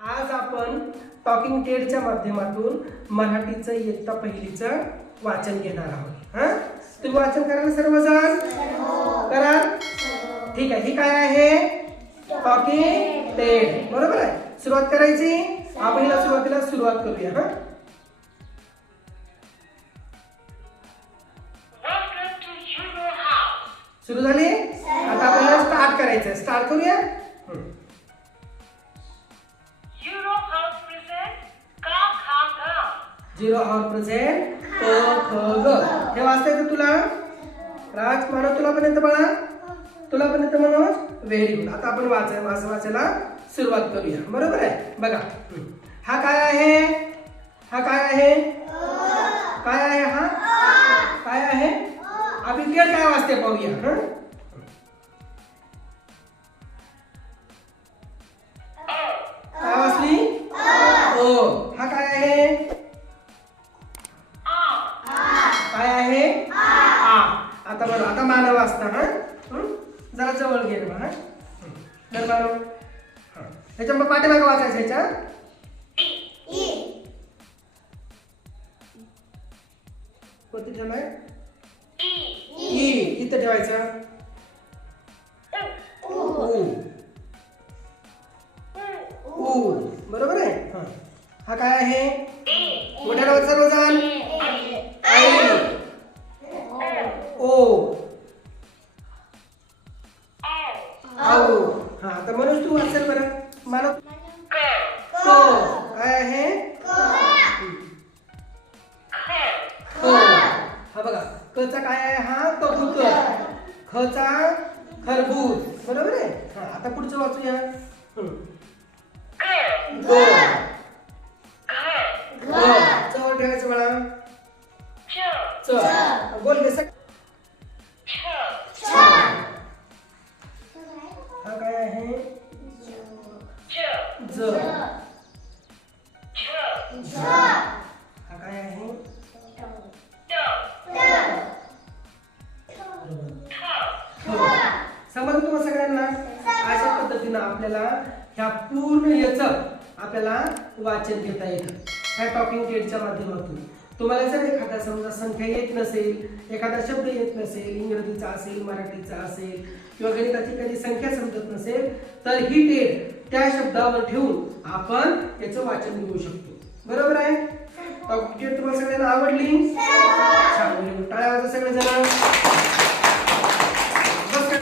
आज आपण टॉकिंग टेडच्या माध्यमातून मराठीचं इयत्ता पहिलीचं वाचन घेणार आहोत. हा, तुम्ही वाचन कराल सर्वजण? कराल? ठीक आहे. ही काय आहे? Talking Ted. बरोबर आहे. सुरुवात करायची. आपण हिला सुरुवातीला सुरुवात करूया. हा, सुरू झाली. आता आपल्याला स्टार्ट करायचं. स्टार्ट करूया. झिरो हाऊस प्रेझेंट क ख ग. हे वाचता येतं तुला? राज मानव तुला पण येतं बाळा? तुला पण येतं मनोज? Very good. आता आपण वाचायला सुरुवात करूया. बरोबर आहे. बघा, हा काय आहे? हा काय आहे? काय आहे हा? काय आहे? आपली टेड काय वाचते पाहूया. हा, काय वाचली? ओ. हा काय आहे? काय आहे? आ. आता बरोबर. आता मानव वाचता. हा, जरा जवळ घे ना. हा, तर मानव. ह्याच्या मग पाठीमागे वाचायचं. ह्याच्या कोणती ठेवलाय? ई. इथं ठेवायचं. ऊ. बरोबर आहे. हा काय आहे? मोठ्याला वाच सर्वजण. आई. ओ. आऊ. हा, आता मनोज तू वाचेल बरं. मानव. क. काय आहे? ख. हा बघा, क चा काय आहे? हा कबूतर. ख चा खरबूज. बरोबर आहे. हा, आता पुढचं वाचूया. ग. चवर ठेवायचं बाळा. च. बोल घे. हा काय आहे? ज. हा काय आहे? समजलं तुम्हाला सगळ्यांना? अशा पद्धतीनं आपल्याला ह्या पूर्ण याचं आपल्याला वाचन घेता येतं ह्या टॉकिंग टेडच्या माध्यमातून. तुम्हाला जर एखादा समजा संख्या येत नसेल, एखादा शब्द येत नसेल, इंग्रजीचा असेल, मराठीचा असेल किंवा गणिताची कधी संख्या समजत नसेल, तर ही टेड त्या शब्दावर ठेवून आपण याचं वाचन घेऊ शकतो. बरोबर आहे. टॉकिंग टेड तुम्हाला सगळ्यांना आवडली? छान. टाळ्या वाजवा सगळेजण.